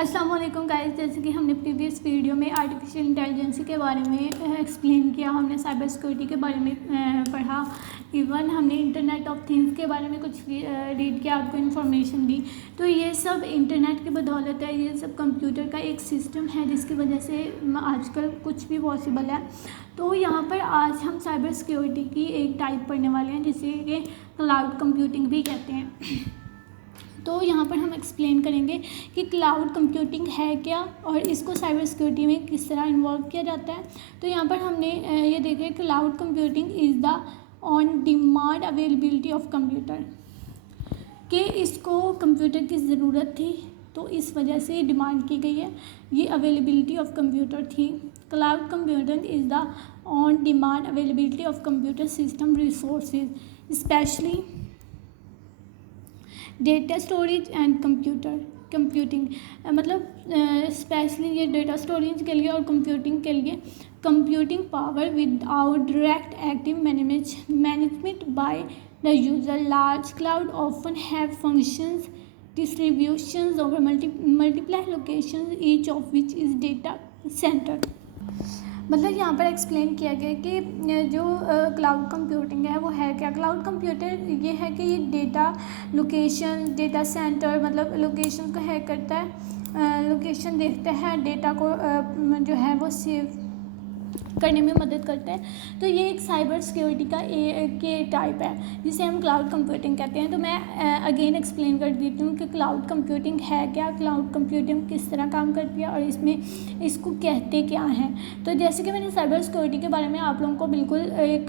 अस्सलाम वालेकुम गाइस, जैसे कि हमने प्रीवियस वीडियो में आर्टिफिशियल इंटेलिजेंस के बारे में एक्सप्लेन किया, हमने साइबर सिक्योरिटी के बारे में पढ़ा, इवन हमने इंटरनेट ऑफ थिंग्स के बारे में कुछ रीड किया, आपको इन्फॉर्मेशन दी। तो ये सब इंटरनेट की बदौलत है, ये सब कंप्यूटर का एक सिस्टम है जिसकी वजह से आजकल कुछ भी पॉसिबल है। तो यहाँ पर आज हम साइबर सिक्योरिटी की एक टाइप पढ़ने वाले हैं जिसे कि क्लाउड कंप्यूटिंग भी कहते हैं। तो यहाँ पर हम एक्सप्लेन करेंगे कि क्लाउड कंप्यूटिंग है क्या और इसको साइबर सिक्योरिटी में किस तरह इन्वॉल्व किया जाता है। तो यहाँ पर हमने ये देखा है, cloud computing is the on demand availability of computer, कि इसको कंप्यूटर की ज़रूरत थी तो इस वजह से डिमांड की गई है, ये अवेलेबिलिटी ऑफ कंप्यूटर थी। Cloud computing is the on demand availability of computer system resources specially data storage and computing, मतलब स्पेशली ये डेटा स्टोरेज के लिए और कंप्यूटिंग के लिए computing power without direct active management by the user. Large cloud often have functions distributions over multiple locations, each of which is data center। मतलब यहाँ पर एक्सप्लेन किया गया कि जो क्लाउड कंप्यूटिंग है वो है क्या। क्लाउड कंप्यूटर ये है कि ये डेटा लोकेशन, डेटा सेंटर, मतलब लोकेशन को हैक करता है, लोकेशन देखता है, डेटा को जो है वो सेव करने में मदद करता है। तो ये एक साइबर सिक्योरिटी का के टाइप है जिसे हम क्लाउड कंप्यूटिंग कहते हैं। तो मैं अगेन एक्सप्लेन कर देती हूँ कि क्लाउड कंप्यूटिंग है क्या, क्लाउड कंप्यूटिंग किस तरह काम करती है और इसमें इसको कहते क्या हैं। तो जैसे कि मैंने साइबर सिक्योरिटी के बारे में आप लोगों को बिल्कुल एक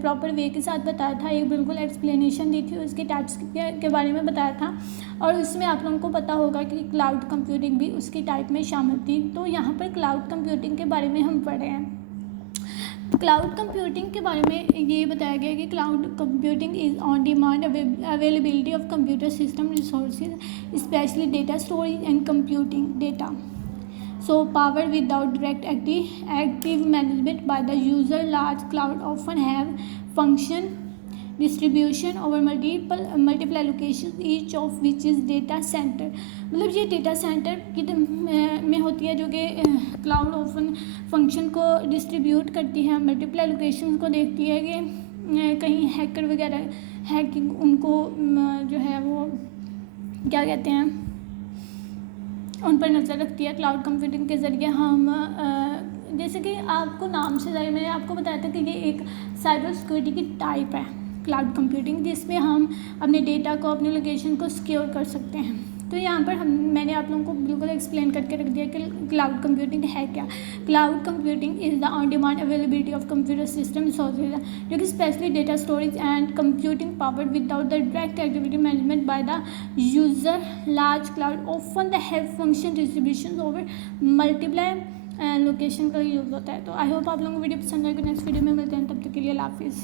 प्रॉपर वे के साथ बताया था, एक बिल्कुल एक्सप्लेनेशन दी थी, उसके टाइप्स के बारे में बताया था और उसमें आप लोगों को पता होगा कि क्लाउड कंप्यूटिंग भी उसकी टाइप में शामिल थी। तो यहाँ पर क्लाउड कंप्यूटिंग के बारे में हम पढ़े हैं। क्लाउड कंप्यूटिंग के बारे में ये बताया गया कि cloud computing is on demand availability of computer system resources specially data storage and computing data, so power without direct active management by the user. Large cloud often have function distribution over multiple locations, each of which is data center। मतलब ये data centre की में होती है जो कि cloud often function को distribute करती है, मल्टीपल लोकेशन को देखती है कि कहीं हैकर वगैरह हैकिंग उनको जो है वो क्या कहते हैं, उन पर नज़र रखती है। क्लाउड कंप्यूटिंग के ज़रिए हम जैसे कि आपको नाम से ज़रिए मैंने आपको बताया था कि ये एक साइबर सिक्योरिटी की टाइप है क्लाउड कंप्यूटिंग, जिसमें हम अपने डेटा को, अपने लोकेशन को सिक्योर कर सकते हैं। तो यहाँ पर मैंने आप लोगों को बिल्कुल एक्सप्लेन करके रख दिया कि क्लाउड कंप्यूटिंग है क्या। Cloud computing is the on demand availability of computer system resources, जो कि specially data storage and computing power without the direct activity management by the user. Large cloud often the have function distribution over multiple location का use होता है। तो I hope आप लोगों को video पसंद आएगी। नेक्स्ट वीडियो में मिलते हैं, तब तक के लिए अल्लाह हाफिज़।